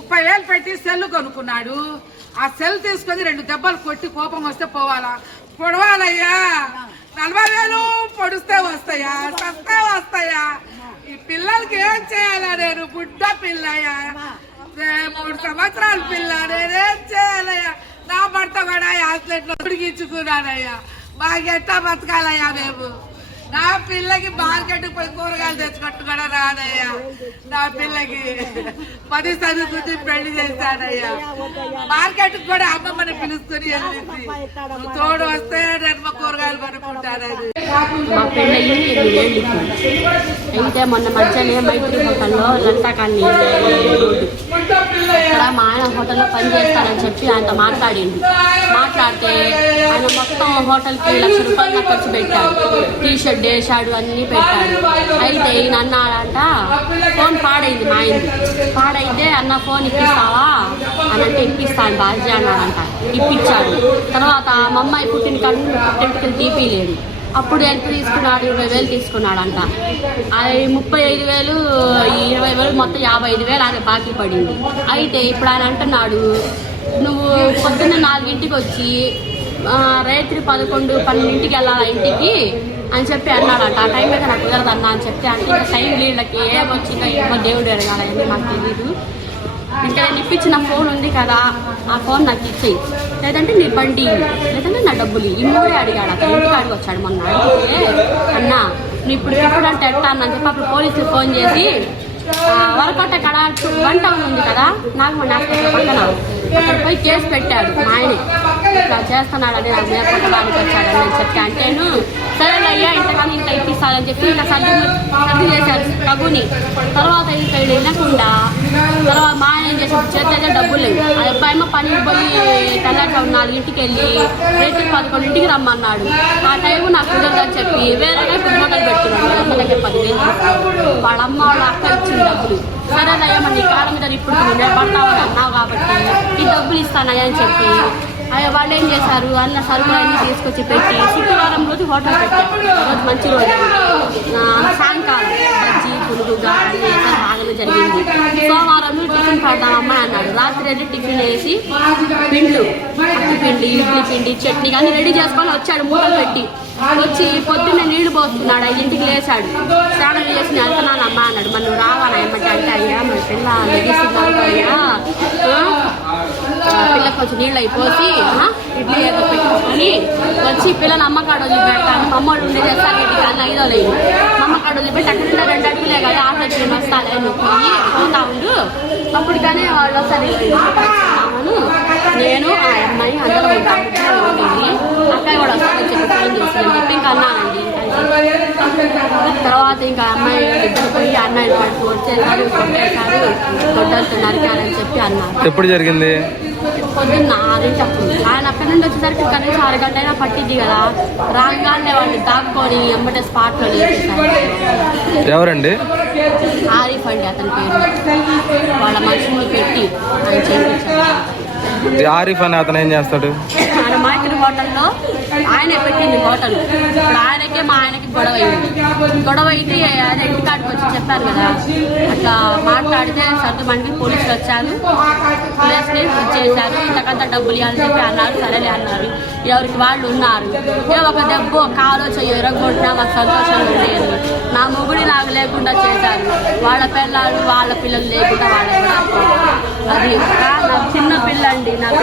ముప్పై వేలు పెట్టి సెల్ కొనుక్కున్నాడు. ఆ సెల్ తీసుకొని రెండు దెబ్బలు కొట్టి కోపం వస్తే పోవాలా? పొడవాలయ్యా. నలభై వేలు పొడిస్తే వస్తాయా? సస్తే వస్తాయా? ఈ పిల్లలకి ఏం చేయాలా నేను? బుడ్డ పిల్లయ్యా. మూడు సంవత్సరాల పిల్ల నేనేం చేయాలయ్యా? నా భర్త కూడా యాక్సిడెంట్ ఉడిగించుకున్నానయ్యా మాకెట్టా బతకాలయ్యా మేము? నా పిల్లకి మార్కెట్ పోయి కూరగాయలు తెచ్చుకట్టు కూడా రాదయ్యా. నా పిల్లకి పది చదువుకుని పెళ్ళి చేస్తానయ్యా మార్కెట్ కూడా అమ్మమ్మని పిలుచుకుని వెళ్ళింది. నువ్వు తోడు వస్తే నేను కూరగాయలు కొనుక్కుంటానని మా పెళ్ళయి ఎనిమిదేళ్ళు ఇప్పుడు అయితే మొన్న మధ్యాహ్నం మైత్రి హోటల్లో లంటాకాన్ని రోడ్డు మా ఆయన హోటల్లో పని చేస్తానని చెప్పి ఆయనతో మాట్లాడింది మాట్లాడితే ఆయన మొత్తం హోటల్కి లక్ష రూపాయలు ఖర్చు పెట్టాడు. టీ షర్ట్ వేసాడు అన్నీ పెట్టాడు. అయితే ఈయన అన్నాడంట ఫోన్ పాడైంది మా ఆయన పాడైతే అన్న ఫోన్ ఇప్పిస్తావా? అని అంటే ఇప్పిస్తాను బాధ్య అన్నాడంట. ఇప్పించాడు. తర్వాత మా అమ్మాయి పుట్టిన కన్ను పుట్టింటికి తీపి లేదు అప్పుడు ఎంత తీసుకున్నాడు ఇరవై వేలు తీసుకున్నాడంట. అది ముప్పై ఐదు వేలు ఇరవై వేలు మొత్తం యాభై ఐదు వేలు ఆయన బాకీ పడింది. అయితే ఇప్పుడు ఆయన అంటున్నాడు నువ్వు పొద్దున్న నాలుగింటికి వచ్చి రాత్రి పదకొండు పన్నెండింటికి వెళ్ళాలి ఇంటికి? అని చెప్పి అన్నాడంట. ఆ టైం అయితే నాకు కుదరదు అన్నా అని చెప్తే అంటే టైం వీళ్ళకి ఏమొచ్చిందో ఏమో దేవుడు ఎరగాలని నాకు తెలియదు ఇంకా నేను ఇప్పించిన ఫోన్ ఉంది కదా ఆ ఫోన్ నాకు ఇచ్చేయి. లేదంటే నీ బండి లేదంటే నా డబ్బులు ఈ మూడే అడిగాడు. అక్కడ ఇంటికి అడిగి వచ్చాడు మొన్న? అడిగితే అన్నా నువ్వు ఇప్పుడు ఎప్పుడు అంటే ఎట్టా అని చెప్పి అప్పుడు పోలీసులు ఫోన్ చేసి ఆ, వరకొట్ట కడ టౌన్ ఉంది కదా నాగమణి హాస్పిటల్ పక్కన. అక్కడ పోయి కేసు పెట్టాడు మా ఆయనే. ఇట్లా చేస్తున్నాడని నాకు మీద కొట్టడానికి వచ్చాడని నేను చెప్పి. అంటేను సరే అయ్యా ఇంతకన్నా ఇంత ఇప్పిస్తానని చెప్పి ఇంకా సర్ది సర్ది చేశారు డబ్బుని తర్వాత ఇంత వినకుండా తర్వాత మా ఆయన ఏం చేశాడు? చేతి డబ్బులు లేవు. ఆ అబ్బాయి పని పోయి తెల్లారి నాలుగింటికి వెళ్ళి రేపు పదకొండింటికి రమ్మన్నాడు. ఆ టైం నాకు కుదరదని చెప్పి వేరే ఫుడ్ మొదలు పెట్టుకున్నాడు. వాళ్ళ దగ్గర పదివేలు. వాళ్ళ అమ్మ వాళ్ళ అక్క ఇచ్చిన డబ్బులు. సరే అయ్యా నీ కాలం మీద ఇప్పుడు నేను అన్నావు కాబట్టి ఈ డబ్బులు ఇస్తానయ్యా అని చెప్పి వాళ్ళు ఏం చేశారు? అన్న సరుకులు అన్ని తీసుకొచ్చి పెట్టి శుక్రవారం రోజు హోటల్ పెట్టారు. రోజు మంచి రోజు. సాయంకాలం బజ్జీ పులుగు గాలి బాగానే జరిగింది. సోమవారం టిఫిన్ పెడదామమ్మా అని అన్నాడు. రాత్రి వెళ్ళి టిఫిన్ వేసి పిండ్లు అట్టి పిండి ఇడ్లీ పిండి చట్నీ కానీ రెడీ చేసుకొని వచ్చాడు మూటలు పెట్టి. వచ్చి పొద్దున్నే నీళ్ళు పోస్తున్నాడు. ఐదింటికి లేచాడు. స్నానం చేసి నేను వెళ్తున్నాను అమ్మా అన్నాడు మనం రావాలా? ఏమంటే అంటే అయ్యా మన పిల్ల లెగిస్తున్నాడు అయ్యా. ఆ, పిల్లకి కొంచెం నీళ్ళు అయిపోసి ఇడ్లీ ఏదో పెట్టుకొని వచ్చి పిల్లలు అమ్మకాడు వదిలిపెట్టాను మా అమ్మ ఉండే చేస్తారు కానీ ఐదో లేదు మా అమ్మకాడ వదిలిపెట్టి అక్కడ రెండు అడుగులే కదా ఆటో ట్రైన్ వస్తాలే నువ్వు పోయి పోతా ఉండు. అప్పటికనే వాళ్ళు ఒకసారి నేను ఆ అమ్మాయి అందరూ ఉంటాను ఉండేది అక్కయ్య కూడా వస్తామని చెప్పి ఫోన్ చేసి చెప్పి ఇంకా అన్నానండి. తర్వాత ఇంకా అమ్మాయి ఇద్దరు పోయి అన్నయ్య పడుతూ వచ్చేసారు కొట్టేశారు గొడ్డలతో నరికారని చెప్పి అన్నారు ఎప్పుడు జరిగింది? పొద్దున్న ఆరింటి అప్పుడు ఆయన అక్కడి నుండి వచ్చేసరికి కనీసం ఆరు గంట అయినా పట్టింది కదా రాగానే వాళ్ళు దాక్కొని ఎంబటే స్పాట్లో లేచేసారు ఎవరండి? ఆరిఫ్ అండి అతని పేరు. వాళ్ళ మనుషుల్ని పెట్టి ఆయన చేయించారు. ఆరిఫ్ అని అతను ఏం చేస్తాడు? ఆయన మైత్రి హోటల్లో ఆయనే పెట్టింది హోటల్. ఇప్పుడు ఆయనకే మా ఆయనకి గొడవ అయింది. గొడవ అయితే ఇంటికాడికి వచ్చి చెప్పారు కదా. అట్లా మాట్లాడితే సర్దు మనకి పోలీసులు వచ్చారు. ప్లేస్ని చేశారు. ఇంతకంత డబ్బులు ఇవ్వాలని చెప్పి అన్నారు. సరేలే అన్నారు. ఎవరికి వాళ్ళు ఉన్నారు. ఏ ఒక దెబ్బ కాలో చెయ్యి ఎరగొట్టినా మాకు సంతోషం ఉండేది నా మొగుడి నాకు లేకుండా చేశారు. వాళ్ళ పిల్లలు వాళ్ళ పిల్లలు లేకుండా వాళ్ళ అది ఇంకా చిన్న పిల్ల అండి నాకు